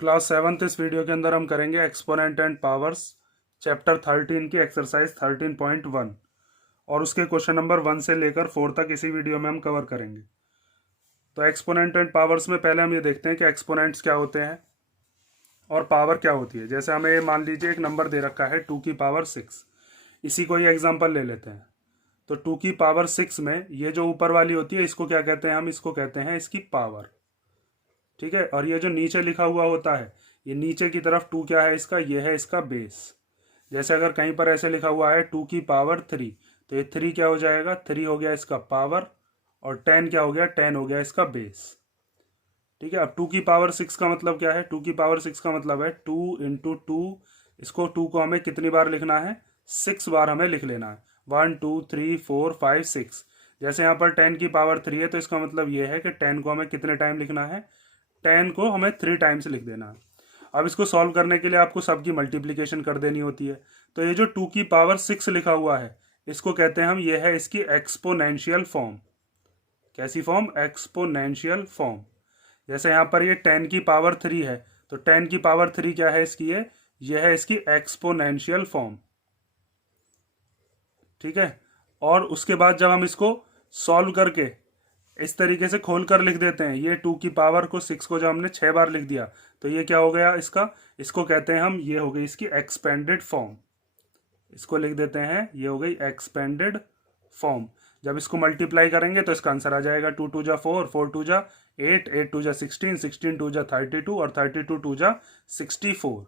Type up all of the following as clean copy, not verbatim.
Class 7th इस video के अंदर हम करेंगे एक्सपोनेंट एंड पावर्स चैप्टर 13 की एक्सरसाइज 13.1 और उसके क्वेश्चन नंबर 1 से लेकर 4 तक इसी वीडियो में हम कवर करेंगे। तो एक्सपोनेंट एंड पावर्स में पहले हम ये देखते हैं कि एक्सपोनेंट्स क्या होते हैं और पावर क्या होती है। जैसे हमें ये मान लीजिए एक नंबर दे रखा है 2 की पावर 6, इसी को ही एग्जाम्पल ले लेते हैं। तो 2 की पावर 6 में ये जो ऊपर वाली होती है इसको क्या कहते हैं, हम इसको कहते हैं इसकी पावर। ठीक है, और ये जो नीचे लिखा हुआ होता है ये नीचे की तरफ 2 क्या है इसका, ये है इसका बेस। जैसे अगर कहीं पर ऐसे लिखा हुआ है 2 की पावर 3, तो ये 3 क्या हो जाएगा, 3 हो गया इसका पावर, और 10 क्या हो गया, 10 हो गया इसका बेस। ठीक है, अब 2 की पावर 6 का मतलब क्या है, 2 की पावर 6 का मतलब है 2 इंटू 2। इसको 2 को हमें कितनी बार लिखना है, 6 बार हमें लिख लेना है। 1 2 3 4 5 6। जैसे यहाँ पर 10 की पावर 3 है तो इसका मतलब ये है कि 10 को हमें कितने टाइम लिखना है, 10 को हमें 3 टाइम्स लिख देना है। अब इसको सॉल्व करने के लिए आपको सबकी मल्टीप्लिकेशन कर देनी होती है। तो ये जो 2 की पावर 6 लिखा हुआ है इसको कहते हैं हम, ये है इसकी एक्सपोनेंशियल फॉर्म। कैसी फॉर्म, एक्सपोनेंशियल फॉर्म। जैसे यहाँ पर ये 10 की पावर 3 है तो 10 की पावर 3 क्या है इसकी, ये है इसकी एक्सपोनेंशियल फॉर्म। ठीक है, और उसके बाद जब हम इसको सॉल्व करके इस तरीके से खोल कर लिख देते हैं, ये 2 की पावर को 6 को जब हमने 6 बार लिख दिया तो ये क्या हो गया इसका, इसको कहते हैं हम, ये हो गई इसकी एक्सपेंडेड फॉर्म। इसको लिख देते हैं, ये हो गई एक्सपेंडेड फॉर्म। जब इसको मल्टीप्लाई करेंगे तो इसका आंसर आ जाएगा 2 2 जा 4, 4 2 जा 8, 8 2 जा 16, 16 2 जा 32 और 32 2 जा 64।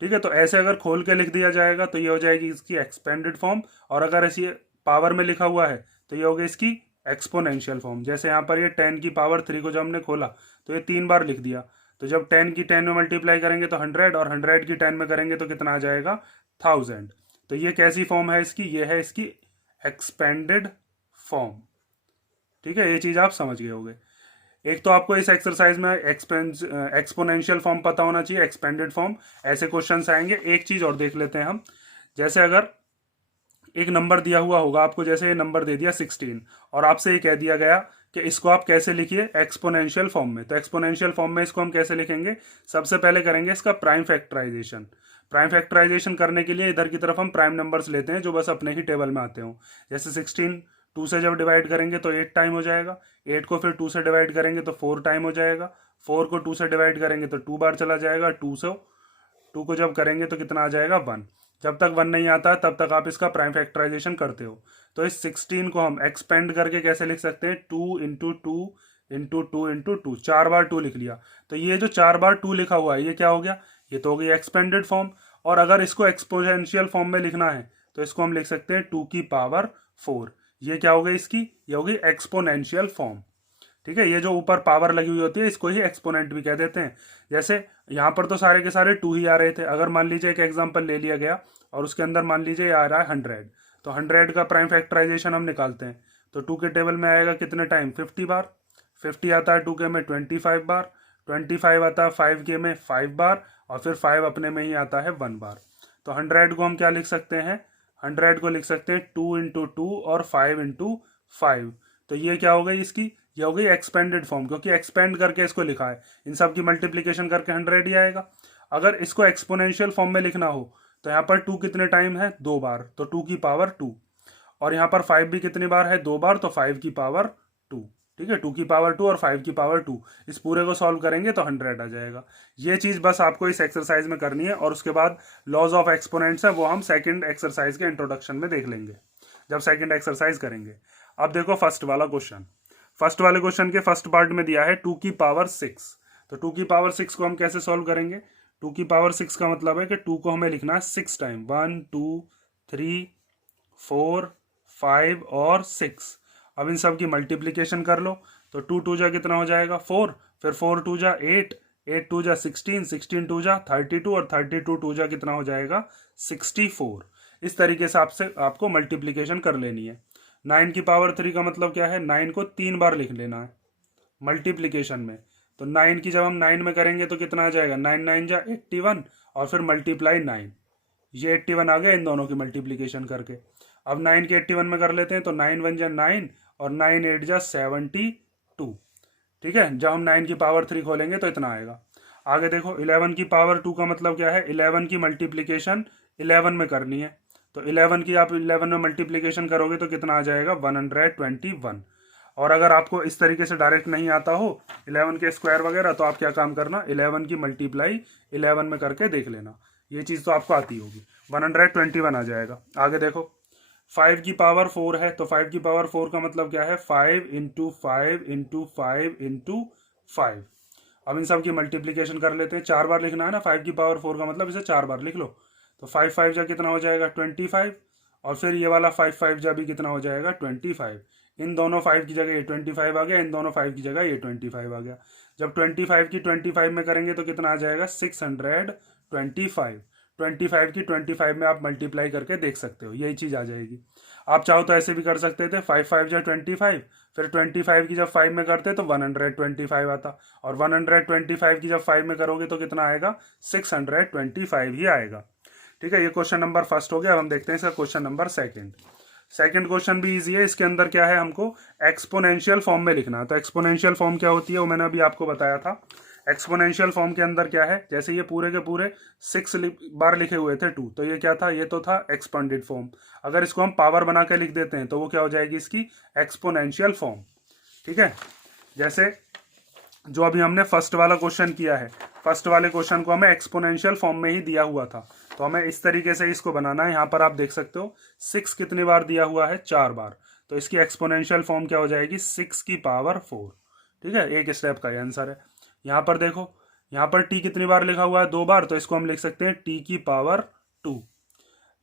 ठीक है, तो ऐसे अगर खोल के लिख दिया जाएगा तो ये हो जाएगी इसकी एक्सपेंडेड फॉर्म, और अगर ऐसी पावर में लिखा हुआ है तो ये हो गई इसकी एक्सपोनेंशियल फॉर्म। जैसे यहाँ पर ये 10 की पावर 3 को जब हमने खोला तो ये 3 बार लिख दिया, तो जब 10 की 10 में मल्टीप्लाई करेंगे तो 100, और 100 की 10 में करेंगे तो कितना आ जाएगा, 1000। तो ये कैसी फॉर्म है इसकी, ये है इसकी एक्सपेंडेड फॉर्म। ठीक है, ये चीज आप समझ गए होंगे। एक तो आपको इस एक्सरसाइज में एक्सपोनेंशियल फॉर्म पता होना चाहिए, एक्सपेंडेड फॉर्म। ऐसे क्वेश्चंस आएंगे। एक चीज और देख लेते हैं हम। जैसे अगर एक नंबर दिया हुआ होगा आपको, जैसे ये नंबर दे दिया 16, और आपसे ये कह दिया गया कि इसको आप कैसे लिखिए एक्सपोनेंशियल फॉर्म में। तो एक्सपोनेंशियल फॉर्म में इसको हम कैसे लिखेंगे, सबसे पहले करेंगे इसका प्राइम फैक्टराइजेशन। प्राइम फैक्टराइजेशन करने के लिए इधर की तरफ हम प्राइम नंबर्स लेते हैं जो बस अपने ही टेबल में आते हो। जैसे 16 2 से जब डिवाइड करेंगे तो 8 टाइम हो जाएगा, 8 को फिर 2 से डिवाइड करेंगे तो 4 टाइम हो जाएगा, 4 को 2 से डिवाइड करेंगे तो 2 बार चला जाएगा, 2 को जब करेंगे तो कितना आ जाएगा, 1। जब तक 1 नहीं आता तब तक आप इसका प्राइम फैक्टराइजेशन करते हो। तो इस 16 को हम एक्सपेंड करके कैसे लिख सकते हैं, 2 इंटू 2 इंटू 2 इंटू 2, 4 बार 2 लिख लिया। तो ये जो 4 बार 2 लिखा हुआ है ये क्या हो गया, ये तो हो गई एक्सपेंडेड फॉर्म। और अगर इसको एक्सपोनेंशियल फॉर्म में लिखना है तो इसको हम लिख सकते हैं 2 की पावर 4। ये क्या हो गई इसकी, ये हो गई एक्सपोनेंशियल फॉर्म। ठीक है, ये जो ऊपर पावर लगी हुई होती है इसको ही एक्सपोनेंट भी कह देते हैं। जैसे यहाँ पर तो सारे के सारे 2 ही आ रहे थे। अगर मान लीजिए एक एग्जांपल ले लिया गया और उसके अंदर मान लीजिए आ रहा है 100, तो 100 का प्राइम फैक्टराइजेशन हम निकालते हैं तो 2 के टेबल में आएगा कितने टाइम, 50 बार। 50 आता है 2 के में 25 बार, 25 आता है 5 के में 5 बार, और फिर 5 अपने में ही आता है 1 बार। तो 100 को हम क्या लिख सकते हैं, 100 को लिख सकते हैं 2 इंटू 2 और 5 इंटू 5। तो ये क्या हो गई इसकी, ये हो गई एक्सपेंडेड फॉर्म, क्योंकि एक्सपेंड करके इसको लिखा है। इन सब की मल्टीप्लीकेशन करके 100 ही आएगा। अगर इसको एक्सपोनेंशियल फॉर्म में लिखना हो तो यहाँ पर 2 कितने टाइम है, 2 बार, तो 2 की पावर 2। और यहाँ पर 5 भी कितनी बार है, 2 बार, तो 5 की पावर 2। ठीक है, 2 की पावर 2 और 5 की पावर 2। इस पूरे को सॉल्व करेंगे तो 100 आ जाएगा। ये चीज बस आपको इस एक्सरसाइज में करनी है, और उसके बाद लॉज ऑफ एक्सपोनेंट्स है वो हम सेकंड एक्सरसाइज के इंट्रोडक्शन में देख लेंगे जब सेकंड एक्सरसाइज करेंगे। अब देखो फर्स्ट वाला क्वेश्चन। फर्स्ट वाले क्वेश्चन के फर्स्ट पार्ट में दिया है 2 की पावर 6। तो 2 की पावर 6 को हम कैसे सॉल्व करेंगे, 2 की पावर 6 का मतलब है कि 2 को हमें लिखना है 6 टाइम, 1 2 3 4 5 और 6। अब इन सब की मल्टीप्लीकेशन कर लो तो 2 2 जा कितना हो जाएगा, 4, फिर 4 2 जा 8, 8 2 जा 16, 16 2 जा 32, और 32 2 जा कितना हो जाएगा, 64। इस तरीके से आपको मल्टीप्लीकेशन कर लेनी है। 9 की पावर 3 का मतलब क्या है, 9 को 3 बार लिख लेना है मल्टीप्लीकेशन में। तो 9 की जब हम 9 में करेंगे तो कितना आ जाएगा, 9 9 जा 81, और फिर मल्टीप्लाई 9, ये 81 आ गया इन दोनों की मल्टीप्लीकेशन करके। अब 9 के 81 में कर लेते हैं तो 9 1 जा 9 और 9 8 जा 72। ठीक है, जब हम 9 की पावर 3 खोलेंगे तो इतना आएगा। आगे देखो 11 की पावर 2 का मतलब क्या है, 11 की मल्टीप्लीकेशन 11 में करनी है। तो 11 की आप 11 में मल्टीप्लीकेशन करोगे तो कितना आ जाएगा 121। और अगर आपको इस तरीके से डायरेक्ट नहीं आता हो 11 के स्क्वायर वगैरह, तो आप क्या काम करना, 11 की मल्टीप्लाई 11 में करके देख लेना, ये चीज़ तो आपको आती होगी। 121 आ जाएगा। आगे देखो 5 की पावर 4 है, तो 5 की पावर 4 का मतलब क्या है, 5 इंटू 5 इंटू 5 इंटू 5। अब इन सब की मल्टीप्लीकेशन कर लेते हैं, 4 बार लिखना है ना 5 की पावर 4 का मतलब, इसे 4 बार लिख लो। तो 5 5 जा कितना हो जाएगा 25, और फिर ये वाला 5 5 जा भी कितना हो जाएगा 25। इन दोनों 5 की जगह ये 25 आ गया, इन दोनों 5 की जगह ये 25 आ गया। जब 25 की 25 में करेंगे तो कितना आ जाएगा 625। 25 की 25 में आप मल्टीप्लाई करके देख सकते हो, यही चीज़ आ जाएगी। आप चाहो तो ऐसे भी कर सकते थे, 5 5 जा 25, फिर 25 की जब 5 में करते तो 125 आता, और 125 की जब 5 में करोगे तो कितना आएगा 625 ही आएगा। ठीक है, ये क्वेश्चन नंबर फर्स्ट हो गया। अब हम देखते हैं इसका question number second. Second question भी इजी है। इसके अंदर क्या है, हमको एक्सपोनेंशियल फॉर्म में लिखना है। तो एक्सपोनेंशियल फॉर्म क्या होती है वो मैंने अभी आपको बताया था। एक्सपोनेंशियल फॉर्म के अंदर क्या है, जैसे ये पूरे के पूरे 6 बार लिखे हुए थे 2, तो ये क्या था, ये तो था एक्सपेंडेड फॉर्म। अगर इसको हम पावर बना के लिख देते हैं तो वो क्या हो जाएगी इसकी एक्सपोनेंशियल फॉर्म। ठीक है, जैसे जो अभी हमने फर्स्ट वाला क्वेश्चन किया है, फर्स्ट वाले क्वेश्चन को हमें एक्सपोनेंशियल फॉर्म में ही दिया हुआ था, तो हमें इस तरीके से इसको बनाना है। यहाँ पर आप देख सकते हो 6 कितनी बार दिया हुआ है, 4 बार, तो इसकी एक्सपोनेंशियल फॉर्म क्या हो जाएगी 6 की पावर 4। ठीक है, एक स्टेप का ये आंसर है। यहाँ पर देखो, यहाँ पर टी कितनी बार लिखा हुआ है 2 बार, तो इसको हम लिख सकते हैं टी की पावर 2।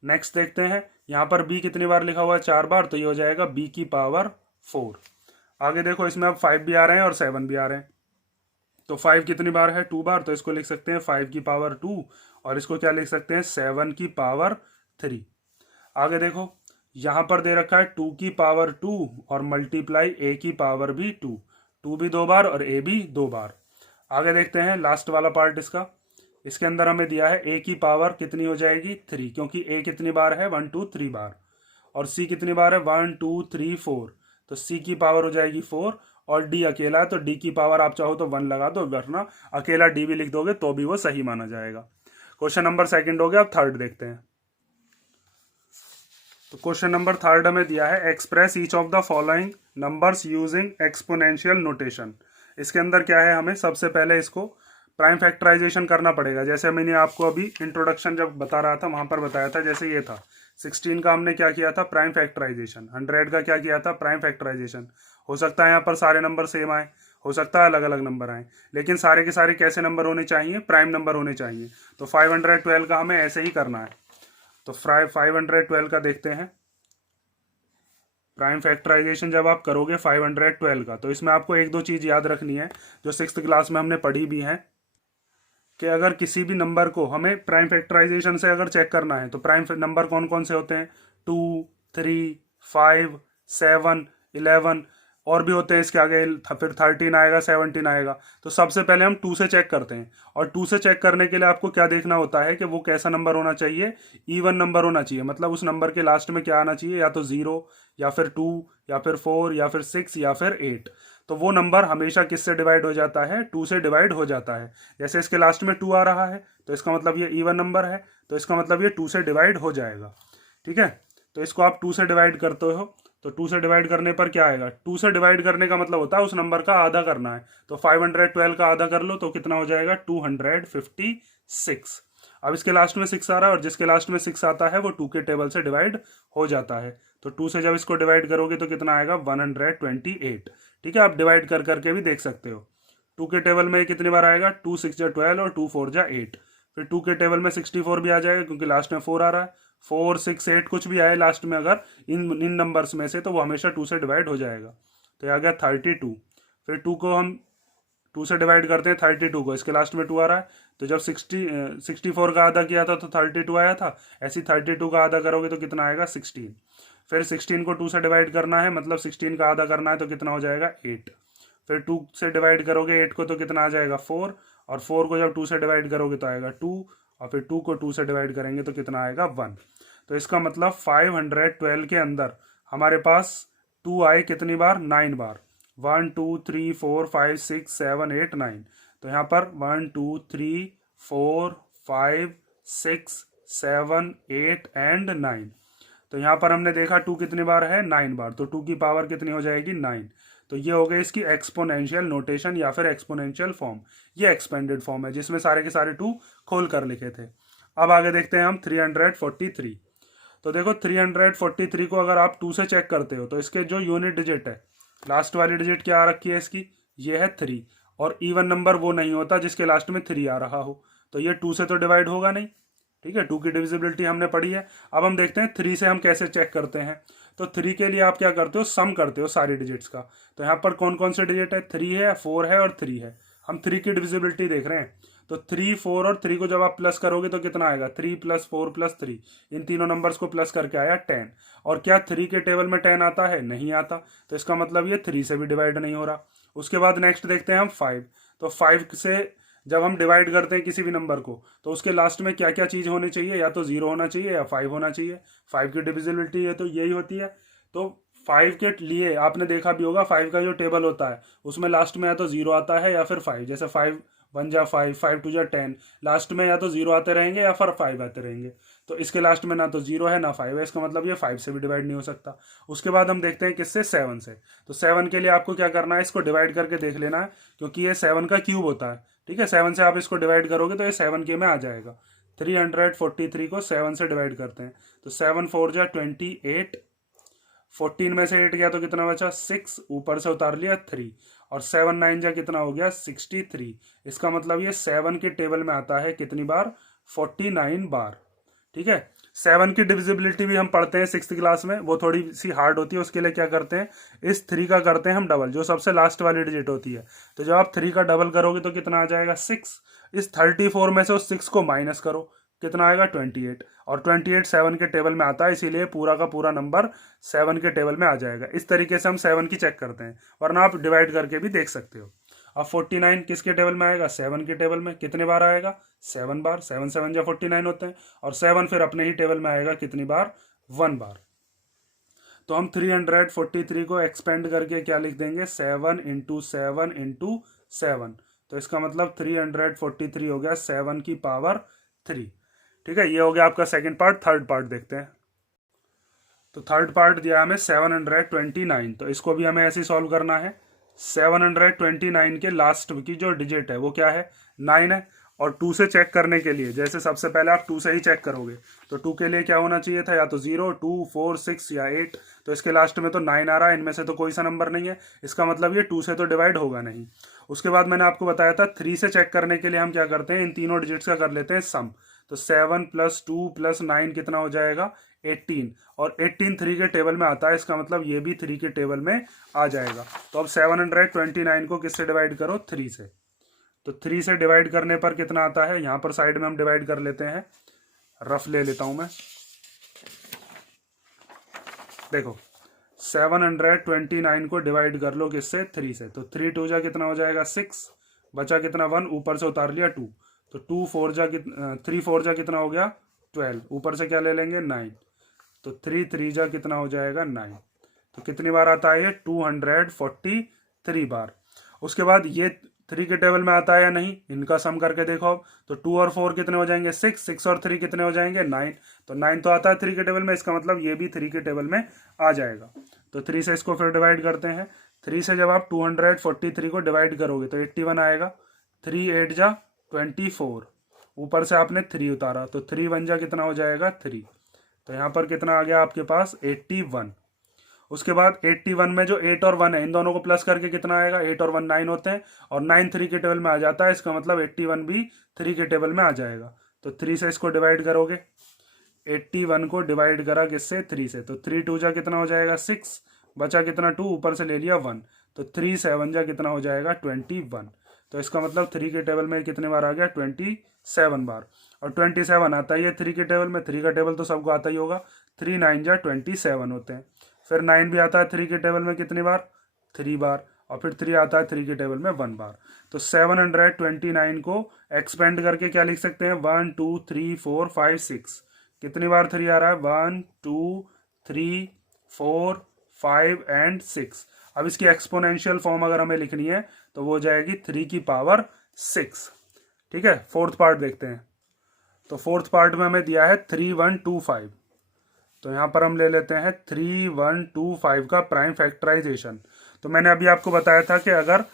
नेक्स्ट देखते हैं, यहाँ पर बी कितनी बार लिखा हुआ है 4 बार, तो ये हो जाएगा बी की पावर 4। आगे देखो, इसमें अब 5 भी आ रहे हैं और 7 भी आ रहे हैं। तो 5 कितनी बार है 2 बार, तो इसको लिख सकते हैं 5 की पावर 2, और इसको क्या लिख सकते हैं 7 की पावर 3। आगे देखो, यहाँ पर दे रखा है 2 की पावर 2 और मल्टीप्लाई ए की पावर भी 2, 2 भी 2 बार और ए भी 2 बार। आगे देखते हैं लास्ट वाला पार्ट इसका। इसके अंदर हमें दिया है ए की पावर कितनी हो जाएगी 3, क्योंकि ए कितनी बार है 1 2 3 बार, और सी कितनी बार है 1 2 3 4, तो सी की पावर हो जाएगी 4, और डी अकेला है तो डी की पावर आप चाहो तो 1 लगा दो, वरना अकेला डी भी लिख दोगे तो भी वो सही माना जाएगा। क्वेश्चन नंबर सेकंड हो गया। अब थर्ड देखते हैं। तो क्वेश्चन नंबर थर्ड हमें दिया है express each of the following numbers using exponential notation. इसके अंदर क्या है, हमें सबसे पहले इसको प्राइम फैक्टराइजेशन करना पड़ेगा। जैसे मैंने आपको अभी इंट्रोडक्शन जब बता रहा था वहां पर बताया था, जैसे ये था 16 का हमने क्या किया था प्राइम फैक्टराइजेशन, 100 का क्या किया था प्राइम फैक्टराइजेशन। हो सकता है यहाँ पर सारे नंबर सेम आए, हो सकता है अलग अलग नंबर आए, लेकिन सारे के सारे कैसे नंबर होने चाहिए, प्राइम नंबर होने चाहिए। तो 512 का हमें ऐसे ही करना है। तो 512 का देखते हैं प्राइम फैक्टराइजेशन जब आप करोगे 512 का, तो इसमें आपको एक दो चीज़ याद रखनी है जो 6th क्लास में हमने पढ़ी भी है, कि अगर किसी भी नंबर को हमें प्राइम फैक्टराइजेशन से अगर चेक करना है तो प्राइम नंबर कौन कौन से होते हैं 2 3 5 7 11, और भी होते हैं इसके आगे, फिर 13 आएगा 17 आएगा। तो सबसे पहले हम 2 से चेक करते हैं, और 2 से चेक करने के लिए आपको क्या देखना होता है कि वो कैसा नंबर होना चाहिए, इवन नंबर होना चाहिए। मतलब उस नंबर के लास्ट में क्या आना चाहिए, या तो 0 या फिर 2 या फिर 4 या फिर 6 या फिर 8। तो वो नंबर हमेशा किससे डिवाइड हो जाता है 2 से डिवाइड हो जाता है। जैसे इसके लास्ट में 2 आ रहा है तो इसका मतलब ये इवन नंबर है, तो इसका मतलब ये 2 से डिवाइड हो जाएगा। ठीक है, तो इसको आप 2 से डिवाइड करते हो, तो 2 से डिवाइड करने पर क्या आएगा, 2 से डिवाइड करने का मतलब होता है उस नंबर का आधा करना है। तो 512 का आधा कर लो तो कितना हो जाएगा 256। अब इसके लास्ट में 6 आ रहा है, और जिसके लास्ट में 6 आता है वो 2 के टेबल से डिवाइड हो जाता है। तो 2 से जब इसको डिवाइड करोगे तो कितना आएगा 128। ठीक है, आप डिवाइड कर करके भी देख सकते हो। 2 के टेबल में कितनी बार आएगा 2 6 जा 12 और 2 4 जा 8। फिर 2 के टेबल में 64 भी आ जाएगा, क्योंकि लास्ट में 4 आ रहा है। 4 6 8 कुछ भी आए लास्ट में अगर इन नंबर्स में से, तो वो हमेशा 2 से डिवाइड हो जाएगा। तो ये आ गया 32। फिर 2 को हम 2 से डिवाइड करते हैं 32 को, इसके लास्ट में 2 आ रहा है, तो जब 64 का आधा किया था तो 32 आया था, ऐसे 32 का आधा करोगे तो कितना आएगा 16। फिर 16 को 2 से डिवाइड करना है, मतलब 16 का आधा करना है, तो कितना हो जाएगा 8। फिर 2 से डिवाइड करोगे 8 को तो कितना आ जाएगा 4, और 4 को जब 2 से डिवाइड करोगे तो आएगा 2, और फिर 2 को 2 से डिवाइड करेंगे तो कितना आएगा 1। तो इसका मतलब 512 के अंदर हमारे पास 2 आए कितनी बार 9 बार, 1 2 3 4 5 6 7 8 9। तो यहाँ पर 1 2 3 4 5 6 7 8 एंड 9। तो यहाँ पर हमने देखा 2 कितनी बार है, 9 बार, तो 2 की पावर कितनी हो जाएगी, 9। तो ये हो गई इसकी एक्सपोनेंशियल नोटेशन या फिर एक्सपोनेंशियल फॉर्म। ये एक्सपेंडेड फॉर्म है जिसमें सारे के सारे 2 खोल कर लिखे थे। अब आगे देखते हैं हम 343। तो देखो 343 को अगर आप 2 से चेक करते हो तो इसके जो यूनिट डिजिट है, लास्ट वाली डिजिट क्या आ रखी है इसकी, ये है 3। और इवन नंबर वो नहीं होता जिसके लास्ट में 3 आ रहा हो, तो ये 2 से तो डिवाइड होगा नहीं। ठीक है, 2 की डिविजिबिलिटी हमने पढ़ी है। अब हम देखते हैं 3 से हम कैसे चेक करते हैं। तो 3 के लिए आप क्या करते हो, सम करते हो सारी डिजिट्स का। तो यहाँ पर कौन कौन से डिजिट है, 3 है, 4 है और 3 है। हम 3 की डिविजिबिलिटी देख रहे हैं। तो 3 4 और 3 को जब आप प्लस करोगे तो कितना आएगा, 3 + 4 + 3, इन तीनों नंबर्स को प्लस करके आया 10। और क्या 3 के टेबल में 10 आता है, नहीं आता। तो इसका मतलब ये 3 से भी डिवाइड नहीं हो रहा। उसके बाद नेक्स्ट देखते हैं हम 5। तो 5 से जब हम डिवाइड करते हैं किसी भी नंबर को तो उसके लास्ट में क्या क्या चीज होनी चाहिए, या तो 0 होना चाहिए या 5 होना चाहिए। 5 की डिविजिबिलिटी है तो यही होती है। तो 5 के लिए आपने देखा भी होगा, 5 का जो टेबल होता है उसमें लास्ट में या तो 0 आता है या फिर 5। जैसे 5 1 जा 5, 5 2 जा 10, लास्ट में या तो 0 आते रहेंगे या फिर 5 आते रहेंगे। तो इसके लास्ट में ना तो 0 है ना 5 है, इसका मतलब ये 5 से भी डिवाइड नहीं हो सकता। उसके बाद हम देखते हैं किससे, 7 से। तो 7 के लिए आपको क्या करना है, इसको डिवाइड करके देख लेना है, क्योंकि ये 7 का क्यूब होता है। ठीक है, 7 से आप इसको डिवाइड करोगे तो ये 7 के में आ जाएगा। 343 को 7 से डिवाइड करते हैं तो 7 4 जा 28, 14 में से 8 गया तो कितना बचा, 6, ऊपर से उतार लिया 3, और 7 9 जा कितना हो गया, 63। इसका मतलब ये 7 के टेबल में आता है कितनी बार, 49 बार। ठीक है, 7 की डिविजिबिलिटी भी हम पढ़ते हैं 6th क्लास में, वो थोड़ी सी हार्ड होती है। उसके लिए क्या करते हैं, इस 3 का करते हैं हम डबल, जो सबसे लास्ट वाली डिजिट होती है। तो जब आप 3 का डबल करोगे तो कितना आ जाएगा, 6। इस 34 में से उस 6 को माइनस करो, कितना आएगा, 28। और 28 7 के टेबल में आता है, इसीलिए पूरा का पूरा नंबर 7 के टेबल में आ जाएगा। इस तरीके से हम 7 की चेक करते हैं, वरना आप डिवाइड करके भी देख सकते हो। अब 49 किसके टेबल में आएगा, 7 के टेबल में। कितने बार आएगा, 7 बार। 7 7 जा 49 होते हैं, और 7 फिर अपने ही टेबल में आएगा कितनी बार, 1 बार। तो हम 343 को एक्सपेंड करके क्या लिख देंगे, 7 × 7 × 7। तो इसका मतलब 343 हो गया 7 की पावर 3। ठीक है, ये हो गया आपका सेकंड पार्ट। थर्ड पार्ट देखते हैं। तो थर्ड पार्ट दिया हमें 729, तो इसको भी हमें ऐसे सॉल्व करना है। 729 के लास्ट की जो डिजिट है वो क्या है, 9 है। और 2 से चेक करने के लिए, जैसे सबसे पहले आप 2 से ही चेक करोगे, तो 2 के लिए क्या होना चाहिए था, या तो 0 2 4 6 या 8। तो इसके लास्ट में तो 9 आ रहा है, इनमें से तो कोई सा नंबर नहीं है, इसका मतलब ये 2 से तो डिवाइड होगा नहीं। उसके बाद मैंने आपको बताया था 3 से चेक करने के लिए हम क्या करते हैं, इन तीनों डिजिट्स का कर लेते हैं सम। तो 7 + 2 + 9 कितना हो जाएगा, 18। और 18 3 के टेबल में आता है, इसका मतलब ये भी 3 के टेबल में आ जाएगा। तो अब 729 को किससे डिवाइड करो, 3 से। तो 3 से डिवाइड करने पर कितना आता है, यहां पर साइड में हम डिवाइड कर लेते हैं, रफ ले लेता हूं मैं। देखो 729 को डिवाइड कर लो किससे, 3 से। तो 3 2 जा कितना हो जाएगा, 6, बचा कितना 1, ऊपर से उतार लिया 2। तो 2 4 जा 3 4 जा कितना हो गया, 12, ऊपर से क्या ले लेंगे, 9। तो 3 3 जा कितना हो जाएगा, 9। तो कितनी बार आता है ये, 243 बार। उसके बाद ये 3 के टेबल में आता है या नहीं, इनका सम करके देखो अब। तो 2 और 4 कितने हो जाएंगे, 6, 6 और 3 कितने हो जाएंगे, 9। तो 9 तो आता है 3 के टेबल में, इसका मतलब ये भी 3 के टेबल में आ जाएगा। तो 3 से इसको फिर डिवाइड करते हैं। 3 से जब आप 243 को डिवाइड करोगे तो 81 आएगा। 3 8 जा 24, ऊपर से आपने 3 उतारा, तो 3 1 जा कितना हो जाएगा, 3। तो यहाँ पर कितना आ गया आपके पास, 81। उसके बाद 81 में जो 8 और 1 है, इन दोनों को प्लस करके कितना आएगा, 8 और 1 9 होते हैं, और 9 3 के टेबल में आ जाता है, इसका मतलब 81 भी 3 के टेबल में आ जाएगा। तो 3 से इसको डिवाइड करोगे, 81 को डिवाइड करा किससे, 3 से। तो 3 2 जा कितना हो जाएगा, 6, बचा कितना 2, ऊपर से ले लिया 1। तो 3 7 जा कितना हो जाएगा, 21। तो इसका मतलब 3 के टेबल में कितने बार आ गया, 27 बार। और 27 आता ही है 3 के टेबल में, 3 का टेबल तो सबको आता ही होगा। 3 9 जा 27 होते हैं। फिर 9 भी आता है 3 के टेबल में कितनी बार, 3 बार। और फिर 3 आता है 3 के टेबल में 1 बार। तो 729 को एक्सपेंड करके क्या लिख सकते हैं, 1 2 3 4 5 6। कितनी बार 3 आ रहा है, 1 2 3 4 5 एंड 6। अब इसकी एक्सपोनेंशियल फॉर्म अगर हमें लिखनी है तो वो हो जाएगी 3 की पावर 6। ठीक है, फोर्थ पार्ट देखते हैं। तो फोर्थ पार्ट में हमें दिया है 3125। तो यहाँ पर हम ले लेते हैं 3125 का प्राइम फैक्टराइजेशन। तो मैंने अभी आपको बताया था कि अगर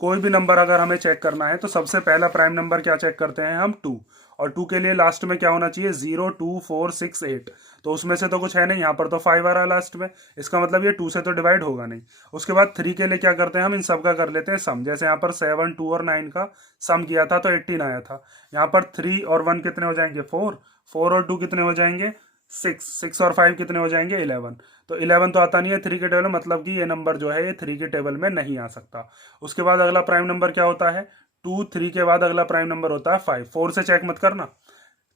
कोई भी नंबर अगर हमें चेक करना है तो सबसे पहला प्राइम नंबर क्या चेक करते हैं हम, 2। और 2 के लिए लास्ट में क्या होना चाहिए, 0 2 4 6 8। तो उसमें से तो कुछ है नहीं, यहाँ पर तो 5 आ रहा है लास्ट में, इसका मतलब ये 2 से तो डिवाइड होगा नहीं। उसके बाद 3 के लिए क्या करते हैं हम, इन सब का कर लेते हैं सम। जैसे यहाँ पर 7 2 और 9 का सम किया था तो 18 आया था। यहाँ पर 3 और 1 कितने हो जाएंगे, 4। 4 और 2 कितने हो जाएंगे, 6। 6 और 5 कितने हो जाएंगे, 11। तो 11 तो आता नहीं है 3 के टेबल में, मतलब कि ये नंबर जो है ये 3 के टेबल में नहीं आ सकता। उसके बाद अगला प्राइम नंबर क्या होता है, 2। 3 के बाद अगला प्राइम नंबर होता है 5। 4 से चेक मत करना,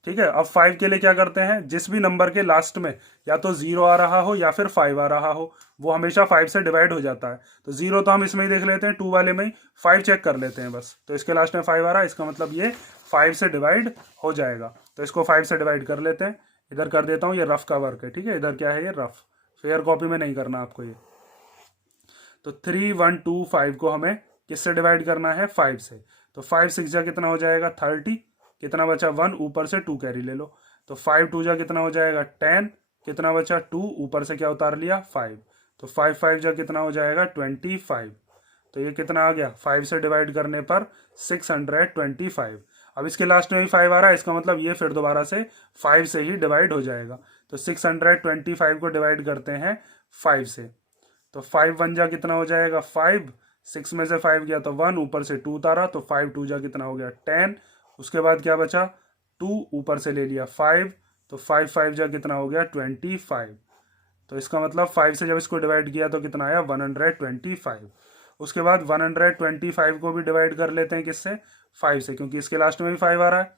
ठीक है। अब 5 के लिए क्या करते हैं, जिस भी नंबर के लास्ट में या तो 0 आ रहा हो या फिर 5 आ रहा हो, वो हमेशा 5 से डिवाइड हो जाता है। तो 0 तो हम इसमें ही देख लेते हैं, 2 वाले में ही 5 चेक कर लेते हैं बस। तो इसके लास्ट में 5 आ रहा है, इसका मतलब ये 5 से डिवाइड हो जाएगा। तो इसको 5 से डिवाइड कर लेते हैं। इधर कर देता हूँ, ये रफ का वर्क है, ठीक है। इधर क्या है, ये रफ, फेयर कॉपी में नहीं करना आपको ये। तो 3125 को हमें किससे डिवाइड करना है, 5 से। तो 5 6 जा कितना हो जाएगा, 30। कितना बचा, 1, ऊपर से 2 कैरी ले लो। तो 5 2 जा कितना हो जाएगा, 10। कितना बचा, 2, ऊपर से क्या उतार लिया, 5। तो 5 5 जा कितना हो जाएगा, 25। तो ये कितना आ गया, 5 से डिवाइड करने पर 625। अब इसके लास्ट में भी 5 आ रहा है, इसका मतलब ये फिर दोबारा से 5 से ही डिवाइड हो जाएगा। तो 625 को डिवाइड करते हैं 5 से। तो 5 1 जा कितना हो जाएगा, 5। 6 में से 5 गया तो 1, ऊपर से 2 उतारा, तो 5 2 जा कितना हो गया, 10। उसके बाद क्या बचा, 2, ऊपर से ले लिया 5। तो 5 5 जा कितना हो गया, 25। तो इसका मतलब 5 से जब इसको डिवाइड किया तो कितना आया, 125। उसके बाद 125 को भी डिवाइड कर लेते हैं किससे, 5 से, क्योंकि इसके लास्ट में भी 5 आ रहा है।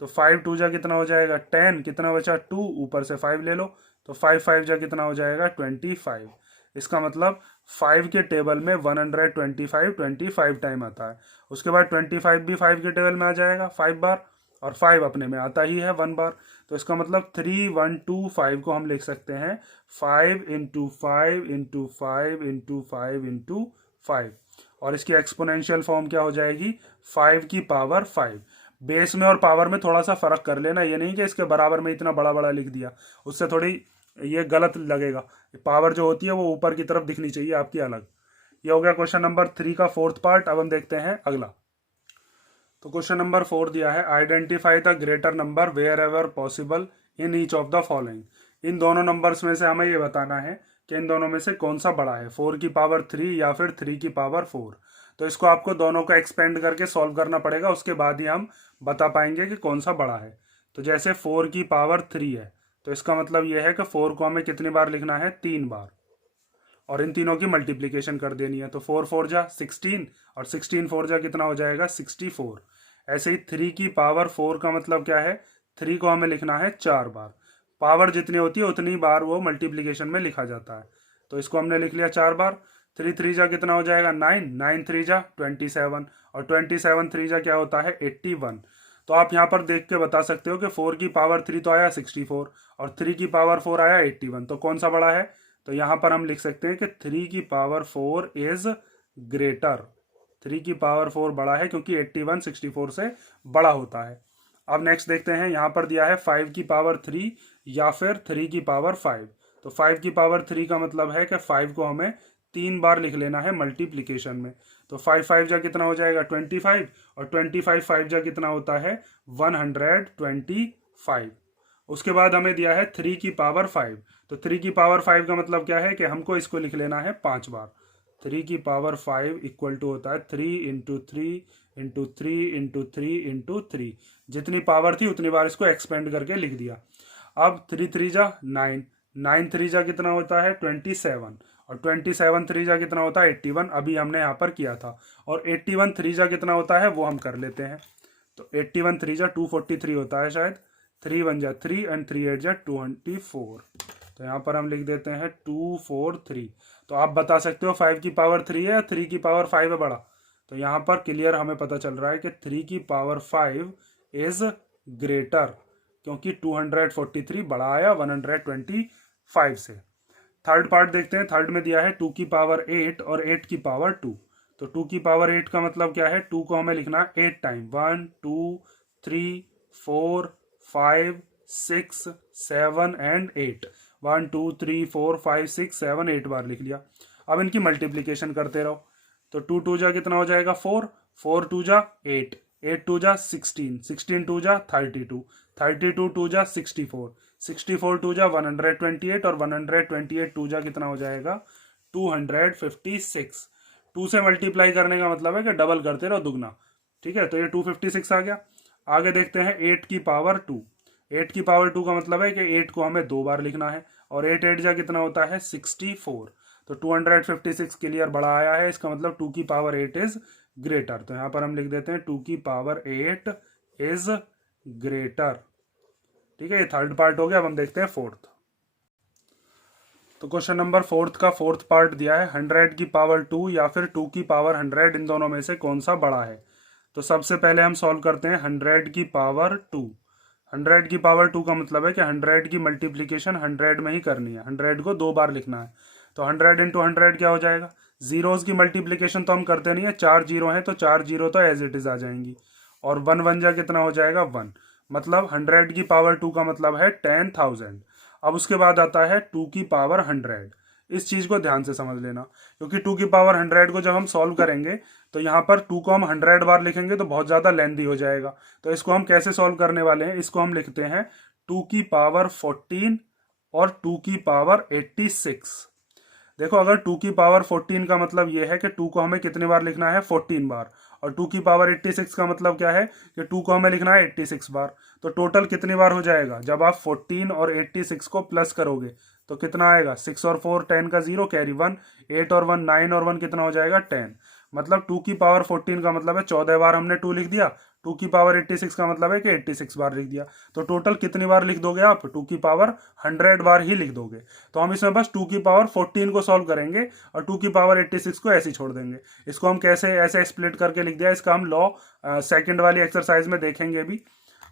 तो 5 2 जा कितना हो जाएगा, 10। कितना बचा, 2, ऊपर से 5 ले लो। तो 5 5 जा कितना हो जाएगा, 25। इसका मतलब 5 के टेबल में 125 टाइम आता है। उसके बाद 25 भी 5 के टेबल में आ जाएगा 5 बार, और 5 अपने में आता ही है 1 बार। तो इसका मतलब 3125 को हम लिख सकते हैं 5 इंटू 5 इंटू 5 इंटू 5 इंटू 5। और इसकी एक्सपोनेंशियल फॉर्म क्या हो जाएगी, 5 की पावर 5। बेस में और पावर में थोड़ा सा फर्क कर लेना, ये नहीं कि इसके बराबर में इतना बड़ा बड़ा लिख दिया, उससे थोड़ी ये गलत लगेगा। पावर जो होती है वो ऊपर की तरफ दिखनी चाहिए आपकी अलग। ये हो गया क्वेश्चन नंबर 3 का फोर्थ पार्ट। अब हम देखते हैं अगला। तो क्वेश्चन नंबर 4 दिया है, identify the greater number wherever possible in each of the following. इन दोनों नंबर्स में से हमें ये बताना है कि इन दोनों में से कौन सा बड़ा है, 4 की पावर 3 या फिर 3 की पावर 4। तो इसको आपको दोनों का एक्सपेंड करके सॉल्व करना पड़ेगा, उसके बाद ही हम बता पाएंगे कि कौन सा बड़ा है। तो जैसे 4 की पावर 3 है, तो इसका मतलब यह है कि 4 को हमें कितनी बार लिखना है, 3 बार, और इन तीनों की मल्टीप्लीकेशन कर देनी है। तो 4 4 जा 16, और 16 4 जा कितना हो जाएगा, 64। ऐसे ही 3 की पावर 4 का मतलब क्या है, 3 को हमें लिखना है 4 बार। पावर जितनी होती है उतनी बार वो मल्टीप्लीकेशन में लिखा जाता है। तो इसको हमने लिख लिया 4 बार। 3 3 जा कितना हो जाएगा, 9। 9 3 जा 27, और 27 3 जा क्या होता है, 81। तो आप यहाँ पर देख के बता सकते हो कि 4 की पावर 3 तो आया 64, और 3 की पावर 4 आया 81। तो कौन सा बड़ा है, तो यहाँ पर हम लिख सकते हैं कि 3 की पावर 4 इज ग्रेटर। 3 की पावर 4 बड़ा है, क्योंकि 81 64 से बड़ा होता है। अब नेक्स्ट देखते हैं, यहाँ पर दिया है 5 की पावर 3 या फिर 3 की पावर 5। तो 5 की पावर 3 का मतलब है कि 5 को हमें 3 बार लिख लेना है मल्टीप्लीकेशन में। तो 5 5 जा कितना हो जाएगा, 25, और 25 5 जा कितना होता है, 125। उसके बाद हमें दिया है 3 की पावर 5। तो 3 की पावर 5 का मतलब क्या है कि हमको इसको लिख लेना है 5 बार। 3 की पावर 5 इक्वल टू होता है 3 इंटू 3 इंटू 3 इंटू 3 इंटू 3। जितनी पावर थी उतनी बार इसको एक्सपेंड करके लिख दिया। अब 3 3 जा 9, 9 3 जा कितना होता है, 27, और 27 3 जा कितना होता है, 81। अभी हमने यहाँ पर किया था। और 81 3 जा कितना होता है वो हम कर लेते हैं। तो 81 3 जा 243 होता है शायद। 3 1 जा 3 एंड 3 8 जा 24। तो यहाँ पर हम लिख देते हैं 243। तो आप बता सकते हो 5 की पावर 3 है या 3 की पावर 5 है बड़ा। तो यहाँ पर क्लियर हमें पता चल रहा है कि 3 की पावर 5 इज ग्रेटर, क्योंकि 243 बड़ा आया 125 से। थर्ड पार्ट देखते हैं। थर्ड में दिया है 2 की पावर 8 और 8 की पावर 2। तो 2 की पावर 8 का मतलब क्या है, 2 को हमें लिखना है 8 टाइम, 1 2 3 4 5 6 7 एंड 8, 1 2 3 4 5 6 7 8 बार लिख लिया। अब इनकी मल्टीप्लीकेशन करते रहो, तो 2 2 जा कितना हो जाएगा 4, 4 2 जा 8, 8 2 जा 16, 16 2 जा 32, 32 2 जा 64, 64 2 जा 128 और 128 2 जा कितना हो जाएगा 256। 2 से मल्टीप्लाई करने का मतलब है कि डबल करते रहो, दुगना। ठीक है, तो ये 256 आ गया। आगे देखते हैं 8 की पावर 2। 8 की पावर 2 का मतलब है कि 8 को हमें 2 बार लिखना है, और 8 8 जा कितना होता है 64। तो 256 क्लियर बड़ा आया है, इसका मतलब 2 की पावर 8 इज ग्रेटर। तो यहां पर हम लिख देते हैं 2 की पावर 8 इज ग्रेटर। ठीक है, ये थर्ड पार्ट हो गया। अब हम देखते हैं फोर्थ। तो क्वेश्चन नंबर फोर्थ का फोर्थ पार्ट दिया है 100 की पावर 2 या फिर 2 की पावर 100, इन दोनों में से कौन सा बड़ा है। तो सबसे पहले हम सॉल्व करते हैं 100 की पावर 2। 100 की पावर 2 का मतलब है कि 100 की मल्टीप्लीकेशन 100 में ही करनी है, 100 को 2 बार लिखना है। तो 100 इंटू 100 क्या हो जाएगा, जीरोज की मल्टीप्लीकेशन तो हम करते नहीं है, 4 जीरो है तो 4 जीरो तो एज इट इज आ जाएंगी, और 1 1 जा कितना हो जाएगा 1, मतलब 100 की पावर 2 का मतलब है 10,000। अब उसके बाद आता है 2 की पावर 100। इस चीज को ध्यान से समझ लेना, क्योंकि 2 की पावर 100 को जब हम सॉल्व करेंगे तो यहाँ पर 2 को हम 100 बार लिखेंगे तो बहुत ज्यादा लेंथी हो जाएगा। तो इसको हम कैसे सॉल्व करने वाले हैं, इसको हम लिखते हैं 2 की पावर 14 और 2 की पावर 86। देखो, अगर 2 की पावर 14 का मतलब ये है कि 2 को हमें कितनी बार लिखना है 14 बार, और 2 की पावर 86 का मतलब क्या है कि 2 को हमें लिखना है 86 बार। तो टोटल कितनी बार हो जाएगा, जब आप 14 और 86 को प्लस करोगे तो कितना आएगा, 6 और 4 10 का 0 कैरी 1, 8 और 1 9 और 1 कितना हो जाएगा 10। मतलब 2 की पावर 14 का मतलब है 14 बार हमने 2 लिख दिया, 2 की पावर 86 का मतलब है कि 86 बार लिख दिया। तो टोटल कितनी बार लिख दोगे आप, 2 की पावर 100 बार ही लिख दोगे। तो हम इसमें बस 2 की पावर 14 को सॉल्व करेंगे और 2 की पावर 86 को ऐसे ही छोड़ देंगे। इसको हम कैसे ऐसे स्प्लिट करके लिख दिया, इसका हम लॉ सेकंड वाली एक्सरसाइज में देखेंगे भी।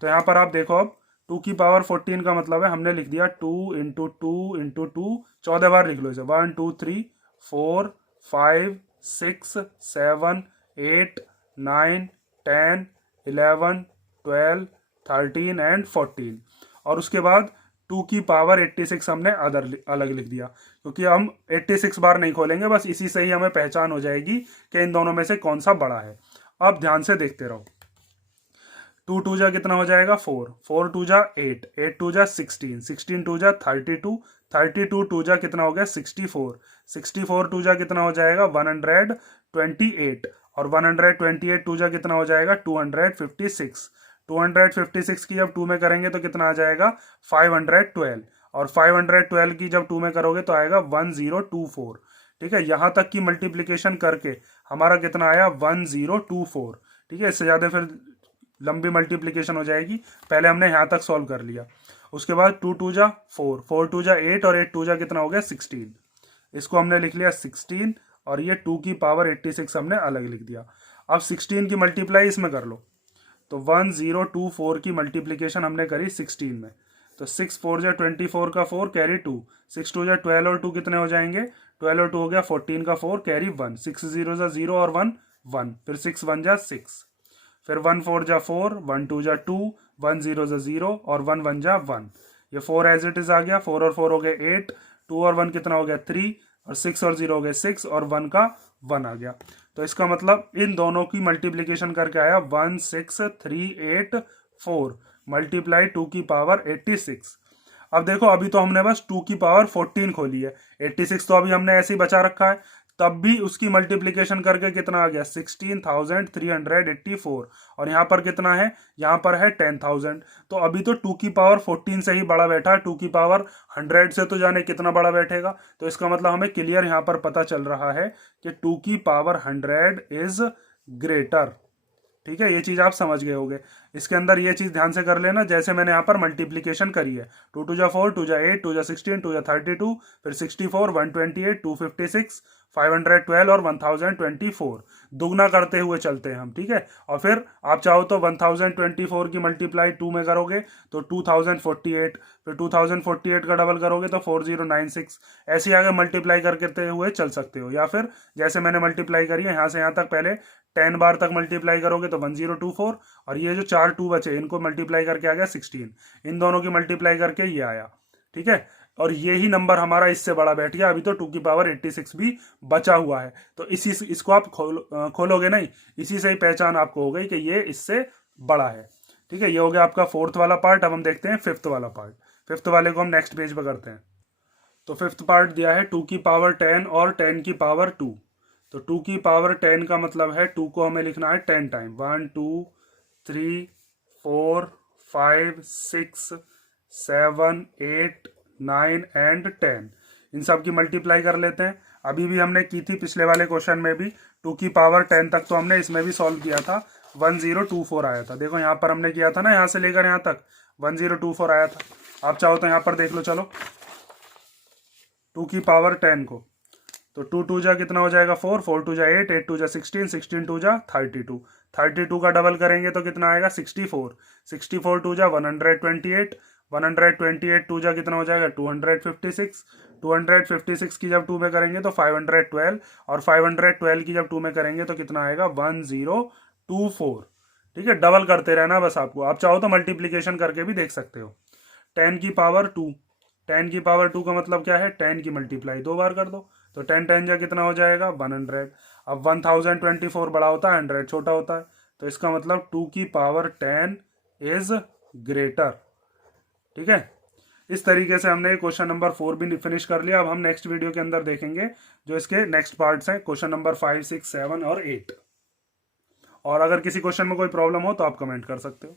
तो यहाँ पर आप देखो, अब 2 की पावर 14 का मतलब है हमने लिख दिया 2 इंटू 2 इंटू 2, 14 बार लिख लो इसे, 1 2 3 4 5 6 7 8 9 10 11 12 13 एंड 14। और उसके बाद 2 की पावर 86 हमने अलग लिख दिया, क्योंकि हम 86 बार नहीं खोलेंगे, बस इसी से ही हमें पहचान हो जाएगी कि इन दोनों में से कौन सा बड़ा है। अब ध्यान से देखते रहो, 2 2 जा कितना हो जाएगा 4, 4 2 जा 8, 8 2 जा 16, 16 2 जा 32, 32 2 जा कितना हो गया 64, 64 2 जा कितना हो जाएगा 128, और 128 2 जा कितना हो जाएगा 256। 256 की जब 2 में करेंगे तो कितना आ जाएगा 512, और 512 की जब 2 में करोगे तो आएगा 1024। ठीक है, यहां तक की मल्टीप्लीकेशन करके हमारा कितना आया 1024। ठीक है, इससे ज्यादा फिर लंबी मल्टीप्लीकेशन हो जाएगी, पहले हमने यहां तक सॉल्व कर लिया। उसके बाद 2 2 जा 4, 4 2 जा 8 और 8 2 जा कितना हो गया 16। इसको हमने लिख लिया 16, और ये 2 की पावर 86 हमने अलग लिख दिया। अब 16 की मल्टीप्लाई इसमें कर लो, तो 1024 की मल्टीप्लीकेशन हमने करी 16 में, तो 6 4 जा 24 का 4 कैरी 2, 6 2 जा 12 और 2 कितने हो जाएंगे 12 और 2 हो गया 14 का 4 कैरी 1, 6 0 जा 0 और 1 1, फिर 6 1 जा 6, फिर 1 4 जा 4, 1 2 जा 2, 1 0 जा 0 और 1 1 जा 1। ये 4 एज इट इज आ गया, 4 और 4 हो गए 8, 2 और 1 कितना हो गया 3, और 6 और 0 हो गए 6, और 1 का 1 आ गया। तो इसका मतलब इन दोनों की मल्टीप्लीकेशन करके आया 16384 मल्टीप्लाई 2 की पावर 86। अब देखो, अभी तो हमने बस 2 की पावर 14 खोली है, 86 तो अभी हमने ऐसे ही बचा रखा है, तब भी उसकी मल्टीप्लीकेशन करके कितना आ गया 16,384, और यहाँ पर कितना है, यहाँ पर है 10,000। तो अभी तो 2 की पावर 14 से ही बड़ा बैठा है, 2 की पावर 100 से तो जाने कितना बड़ा बैठेगा। तो इसका मतलब हमें क्लियर यहाँ पर पता चल रहा है कि 2 की पावर 100 इज ग्रेटर। ठीक है, ये चीज आप समझ गए होगे। इसके अंदर ये चीज ध्यान से कर लेना, जैसे मैंने यहाँ पर मल्टीप्लीकेशन करी है, 2 2 जा 4, 2 जा 8, 2 जा 16, 2 जा 32, फिर 64, 128, 256, 512 और 1024 दुगना करते हुए चलते हैं हम, ठीक है। और फिर आप चाहो तो 1024 की मल्टीप्लाई 2 में करोगे तो 2048, फिर 2048 का डबल करोगे तो 4096, ऐसे आगे मल्टीप्लाई करते हुए चल सकते हो। या फिर जैसे मैंने मल्टीप्लाई करी है यहाँ से यहाँ तक, पहले 10 बार तक मल्टीप्लाई करोगे तो 1024, और ये जो 4 2 बचे इनको मल्टीप्लाई करके आ गया 16, इन दोनों की मल्टीप्लाई करके ये आया, ठीक है। और ये ही नंबर हमारा इससे बड़ा बैठ गया, अभी तो 2 की पावर 86 भी बचा हुआ है। तो इसको आप खोलोगे नहीं, इसी से ही पहचान आपको हो गई कि ये इससे बड़ा है, ठीक है। ये हो गया आपका फोर्थ वाला पार्ट। अब हम देखते हैं फिफ्थ वाला पार्ट। फिफ्थ वाले को हम नेक्स्ट पेज पर करते हैं। तो फिफ्थ पार्ट दिया है 2 की पावर 10 और 10 की पावर 2। तो 2 की पावर 10 का मतलब है 2 को हमें लिखना है 10 टाइम, 1 2 3 4 5 6 7 8 9 एंड 10, इन सब की मल्टीप्लाई कर लेते हैं। अभी भी हमने की थी पिछले वाले क्वेश्चन में भी 2 की पावर 10 तक, तो हमने इसमें भी सॉल्व किया था, 1024 आया था। देखो यहाँ पर हमने किया था ना, यहाँ से लेकर यहाँ तक 1024 आया था। आप चाहो तो यहाँ पर देख लो, चलो 2 की पावर 10 को, तो 2 2 जा कितना हो जाएगा 4, 4 2 जा 8, 8 2 जा 16, 16 2 जा 32, 32 का डबल करेंगे तो कितना आएगा 64, 64 2 जा 128, 128 2 जा कितना हो जाएगा 256, 256 की जब 2 में करेंगे तो 512, और 512 की जब 2 में करेंगे तो कितना आएगा 1024, ठीक है। डबल करते रहना बस आपको, आप चाहो तो मल्टीप्लीकेशन करके भी देख सकते हो। 10 की पावर 2, 10 की पावर 2 का मतलब क्या है, 10 की मल्टीप्लाई 2 बार कर दो, तो 10 10 जा कितना हो जाएगा 100। अब 1024 बड़ा होता है, 100 छोटा होता है, तो इसका मतलब 2 की पावर 10 इज ग्रेटर, ठीक है। इस तरीके से हमने क्वेश्चन नंबर 4 भी फिनिश कर लिया। अब हम नेक्स्ट वीडियो के अंदर देखेंगे जो इसके नेक्स्ट पार्ट्स हैं, क्वेश्चन नंबर 5 6 7 और 8। और अगर किसी क्वेश्चन में कोई प्रॉब्लम हो तो आप कमेंट कर सकते हो।